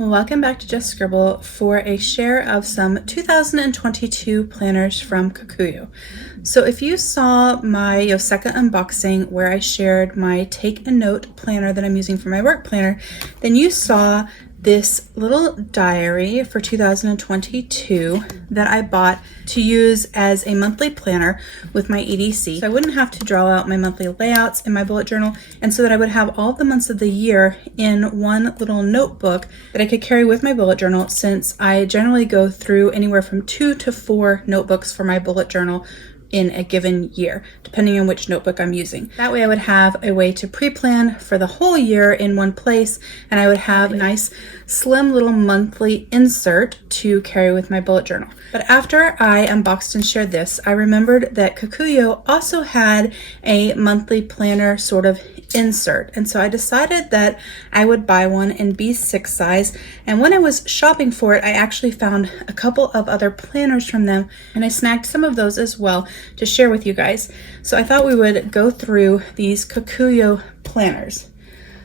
Welcome back to Just Scribble for a share of some 2022 planners from Kokuyo. So if you saw my second unboxing where I shared my take a note planner that I'm using for my work planner, then you saw this little diary for 2022 that I bought to use as a monthly planner with my EDC. So I wouldn't have to draw out my monthly layouts in my bullet journal, and so that I would have all the months of the year in one little notebook that I could carry with my bullet journal, since I generally go through anywhere from 2 to 4 notebooks for my bullet journal in a given year, depending on which notebook I'm using. That way I would have a way to pre-plan for the whole year in one place, and I would have a nice slim little monthly insert to carry with my bullet journal. But after I unboxed and shared this, I remembered that Kokuyo also had a monthly planner sort of insert, and so I decided that I would buy one in B6 size. And when I was shopping for it, I actually found a couple of other planners from them, and I snagged some of those as well to share with you guys. So I thought we would go through these Kokuyo planners.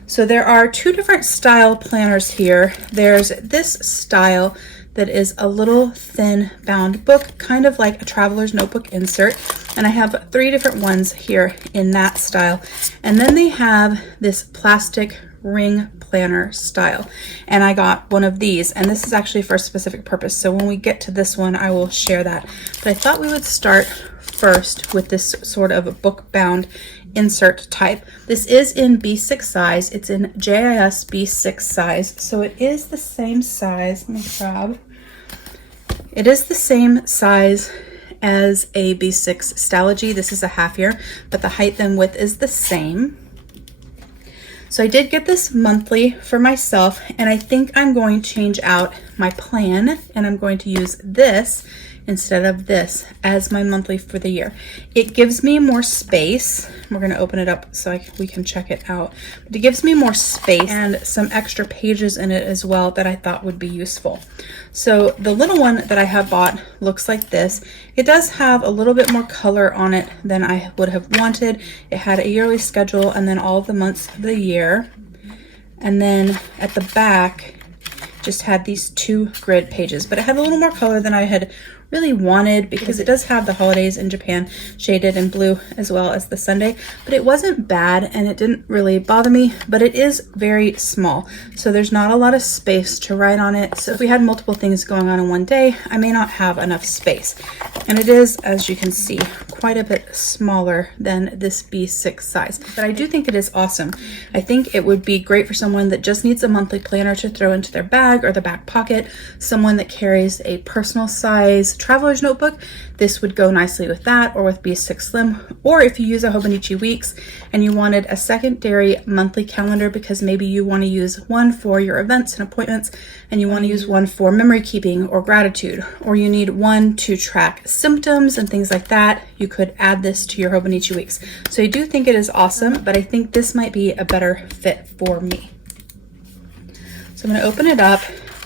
So there are 2 different style planners here. There's this style that is a little thin bound book, kind of like a traveler's notebook insert. And I have 3 different ones here in that style. And then they have this plastic ring planner style. And I got one of these, and this is actually for a specific purpose. So when we get to this one, I will share that. But I thought we would start first with this sort of book bound insert type. This is in B6 size. It's in JIS B6 size. So it is the same size. Let me grab. It is the same size as a B6 Stalogy. This is a half year, but the height and width is the same. So I did get this monthly for myself, and I think I'm going to change out my plan, and I'm going to use this instead of this as my monthly for the year. It gives me more space. We're going to open it up so we can check it out. But it gives me more space and some extra pages in it as well that I thought would be useful. So the little one that I have bought looks like this. It does have a little bit more color on it than I would have wanted. It had a yearly schedule and then all of the months of the year. And then at the back, just had these 2 grid pages, but it had a little more color than I had really wanted, because it does have the holidays in Japan shaded in blue as well as the Sunday. But it wasn't bad and it didn't really bother me, but it is very small, so there's not a lot of space to write on it. So if we had multiple things going on in one day, I may not have enough space. And it is, as you can see, quite a bit smaller than this B6 size, but I do think it is awesome. I think it would be great for someone that just needs a monthly planner to throw into their bag or their back pocket, someone that carries a personal size traveler's notebook. This would go nicely with that, or with B6 Slim. Or if you use a Hobonichi Weeks and you wanted a secondary monthly calendar, because maybe you want to use one for your events and appointments, and you want to use one for memory keeping or gratitude, or you need one to track symptoms and things like that, you could add this to your Hobonichi Weeks. So I do think it is awesome, but I think this might be a better fit for me. So I'm going to open it up.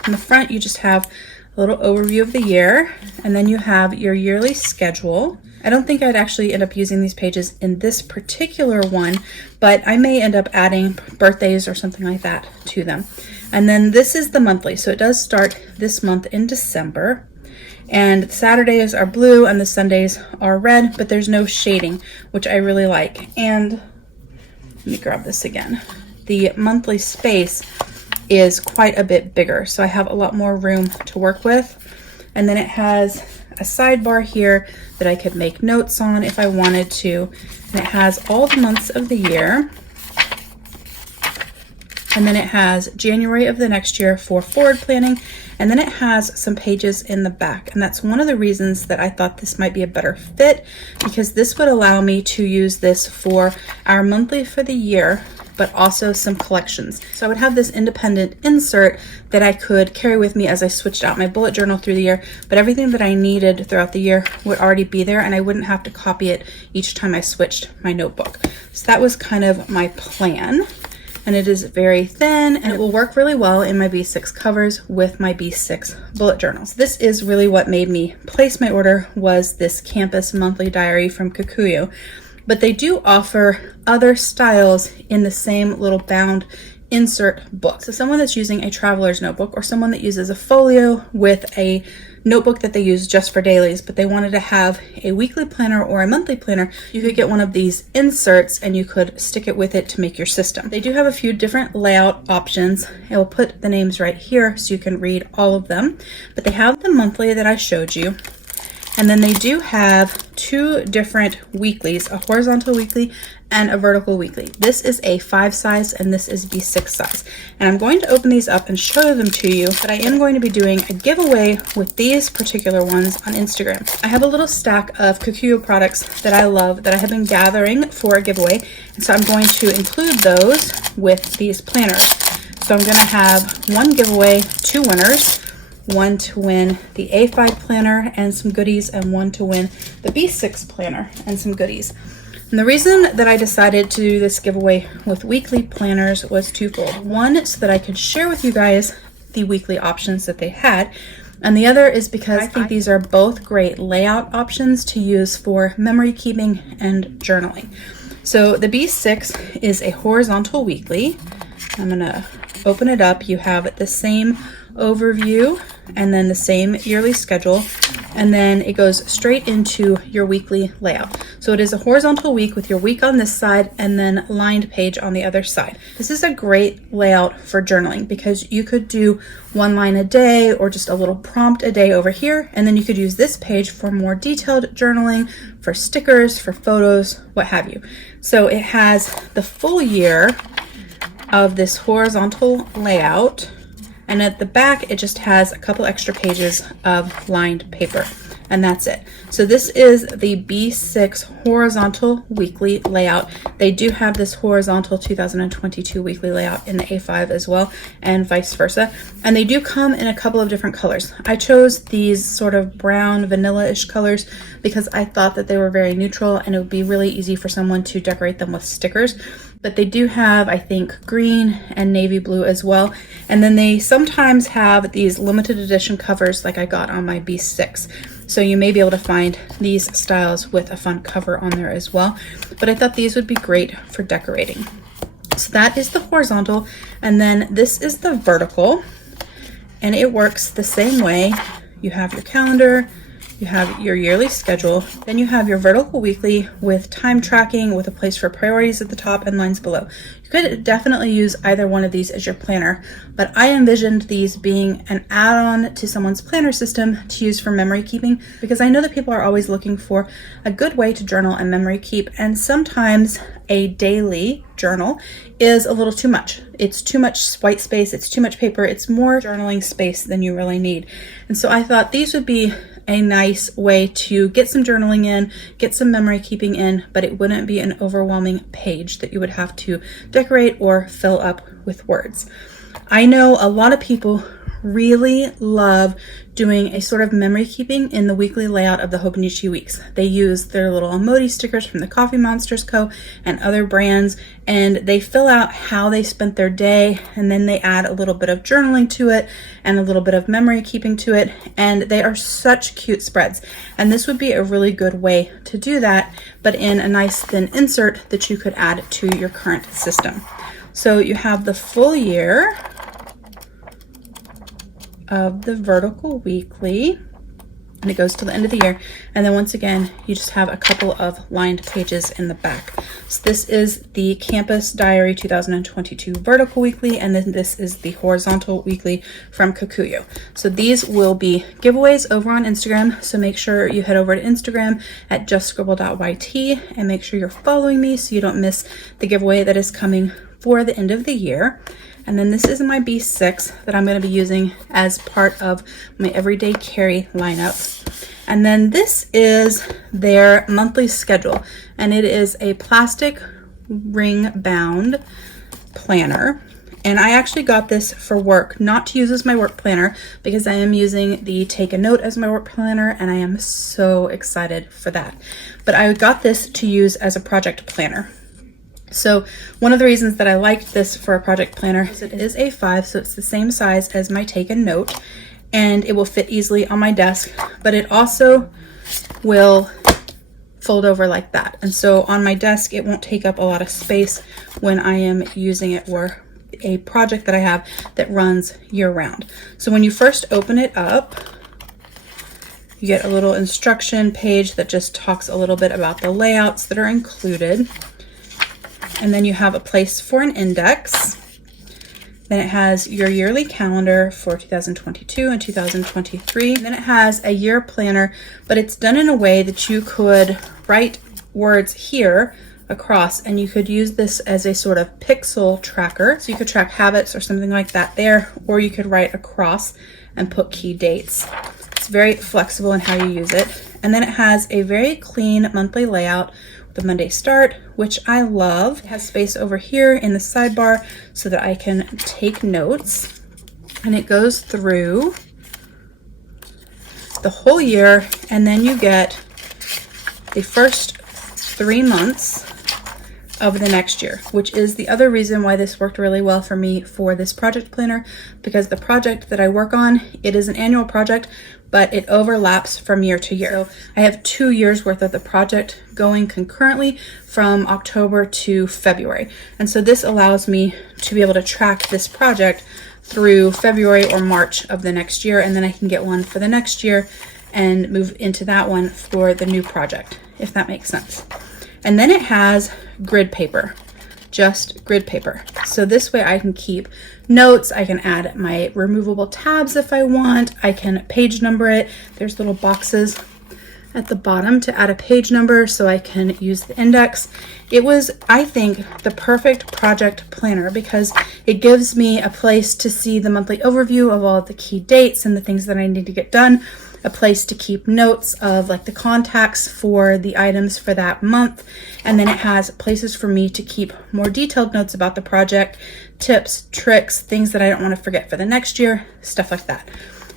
In the front, you just have a little overview of the year, and then you have your yearly schedule. I don't think I'd actually end up using these pages in this particular one, but I may end up adding birthdays or something like that to them. And then this is the monthly, so it does start this month in December. And Saturdays are blue and the Sundays are red, but there's no shading, which I really like. And let me grab this again. The monthly space is quite a bit bigger, so I have a lot more room to work with. And then it has a sidebar here that I could make notes on if I wanted to, and it has all the months of the year. And then it has January of the next year for forward planning, and then it has some pages in the back. And that's one of the reasons that I thought this might be a better fit, because this would allow me to use this for our monthly for the year, but also some collections. So I would have this independent insert that I could carry with me as I switched out my bullet journal through the year, but everything that I needed throughout the year would already be there, and I wouldn't have to copy it each time I switched my notebook. So that was kind of my plan. And it is very thin, and it will work really well in my B6 covers with my B6 bullet journals. This is really what made me place my order, was this campus monthly diary from Kokuyo. but they do offer other styles in the same little bound insert book. So someone that's using a traveler's notebook, or someone that uses a folio with a notebook that they use just for dailies, but they wanted to have a weekly planner or a monthly planner, you could get one of these inserts and you could stick it with it to make your system. They do have a few different layout options. I will put the names right here so you can read all of them, but they have the monthly that I showed you. And then they do have two different weeklies, a horizontal weekly and a vertical weekly. This is a 5 size and this is B6 size. And I'm going to open these up and show them to you, but I am going to be doing a giveaway with these particular ones on Instagram. I have a little stack of Kokuyo products that I love that I have been gathering for a giveaway. And so I'm going to include those with these planners. So I'm gonna have one giveaway, 2 winners. One to win the A5 planner and some goodies, and one to win the B6 planner and some goodies. And the reason that I decided to do this giveaway with weekly planners was twofold. One, so that I could share with you guys the weekly options that they had, and the other is because I think these are both great layout options to use for memory keeping and journaling. So the B6 is a horizontal weekly. I'm gonna open it up. You have the same overview and then the same yearly schedule, and then it goes straight into your weekly layout. So it is a horizontal week with your week on this side and then lined page on the other side. This is a great layout for journaling because you could do 1 line a day or just a little prompt a day over here, and then you could use this page for more detailed journaling, for stickers, for photos, what have you. So it has the full year of this horizontal layout, and at the back it just has a couple extra pages of lined paper, and that's it. So this is the B6 horizontal weekly layout. They do have this horizontal 2022 weekly layout in the A5 as well, and vice versa, and they do come in a couple of different colors. I chose these sort of brown vanilla-ish colors because I thought that they were very neutral and it would be really easy for someone to decorate them with stickers. But they do have, I think, green and navy blue as well. And then they sometimes have these limited edition covers like I got on my B6. So you may be able to find these styles with a fun cover on there as well. But I thought these would be great for decorating. So that is the horizontal. And then this is the vertical. And it works the same way. You have your calendar, you have your yearly schedule, then you have your vertical weekly with time tracking with a place for priorities at the top and lines below. You could definitely use either one of these as your planner, but I envisioned these being an add-on to someone's planner system to use for memory keeping, because I know that people are always looking for a good way to journal and memory keep, and sometimes a daily journal is a little too much. It's too much white space, it's too much paper, it's more journaling space than you really need. And so I thought these would be a nice way to get some journaling in, get some memory keeping in, but it wouldn't be an overwhelming page that you would have to decorate or fill up with words. I know a lot of people really love doing a sort of memory keeping in the weekly layout of the Hobonichi weeks. They use their little emoji stickers from the Coffee Monsters Co. and other brands, and they fill out how they spent their day, and then they add a little bit of journaling to it and a little bit of memory keeping to it, and they are such cute spreads. And this would be a really good way to do that, but in a nice thin insert that you could add to your current system. So you have the full year of the vertical weekly, and it goes to the end of the year, and then once again you just have a couple of lined pages in the back. So this is the Campus Diary 2022 vertical weekly, and then this is the horizontal weekly from Kokuyo. So these will be giveaways over on Instagram, so make sure you head over to Instagram at justscribble.yt and make sure you're following me so you don't miss the giveaway that is coming for the end of the year. And then this is my B6 that I'm going to be using as part of my everyday carry lineup. And then this is their monthly schedule, and it is a plastic ring bound planner. And I actually got this for work, not to use as my work planner, because I am using the Take a Note as my work planner, and I am so excited for that. But I got this to use as a project planner. So one of the reasons that I liked this for a project planner is it is A5, so it's the same size as my Take a Note, and it will fit easily on my desk, but it also will fold over like that. And so on my desk, it won't take up a lot of space when I am using it for a project that I have that runs year round. So when you first open it up, you get a little instruction page that just talks a little bit about the layouts that are included. And then you have a place for an index. Then it has your yearly calendar for 2022 and 2023. Then it has a year planner, but it's done in a way that you could write words here across, and you could use this as a sort of pixel tracker. So you could track habits or something like that there, or you could write across and put key dates. It's very flexible in how you use it. And then it has a very clean monthly layout with a Monday start, which I love. It has space over here in the sidebar so that I can take notes. And it goes through the whole year, and then you get the first 3 months of the next year, which is the other reason why this worked really well for me for this project planner, because the project that I work on, it is an annual project, but it overlaps from year to year. So I have 2 years worth of the project going concurrently from October to February. And so this allows me to be able to track this project through February or March of the next year, and then I can get one for the next year and move into that one for the new project, if that makes sense. And then it has grid paper, just grid paper. So this way I can keep notes, I can add my removable tabs if I want, I can page number it. There's little boxes at the bottom to add a page number so I can use the index. It was, I think, the perfect project planner because it gives me a place to see the monthly overview of all of the key dates and the things that I need to get done, a place to keep notes of like the contacts for the items for that month, and then it has places for me to keep more detailed notes about the project, tips, tricks, things that I don't want to forget for the next year, stuff like that.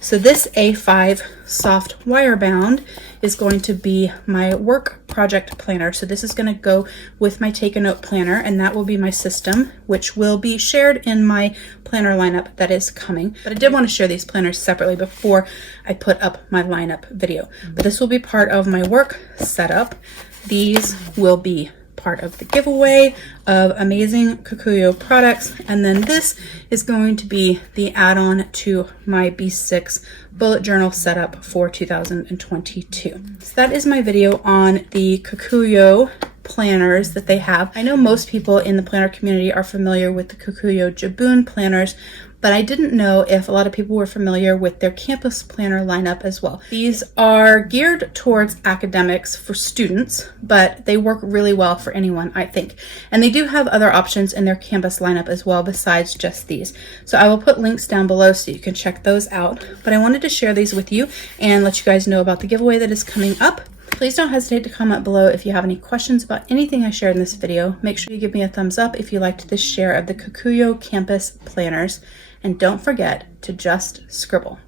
So this A5 soft wire bound is going to be my work project planner. So this is going to go with my take a note planner, and that will be my system, which will be shared in my planner lineup that is coming. But I did want to share these planners separately before I put up my lineup video. But this will be part of my work setup. These will be part of the giveaway of amazing Kokuyo products, and then this is going to be the add-on to my B6 bullet journal setup for 2022. So that is my video on the Kokuyo planners that they have. I know most people in the planner community are familiar with the Kokuyo Jibun planners, but I didn't know if a lot of people were familiar with their campus planner lineup as well. These are geared towards academics for students, but they work really well for anyone, I think. And they do have other options in their campus lineup as well besides just these. So I will put links down below so you can check those out. But I wanted to share these with you and let you guys know about the giveaway that is coming up. Please don't hesitate to comment below if you have any questions about anything I shared in this video. Make sure you give me a thumbs up if you liked this share of the Kokuyo campus planners. And don't forget to just scribble.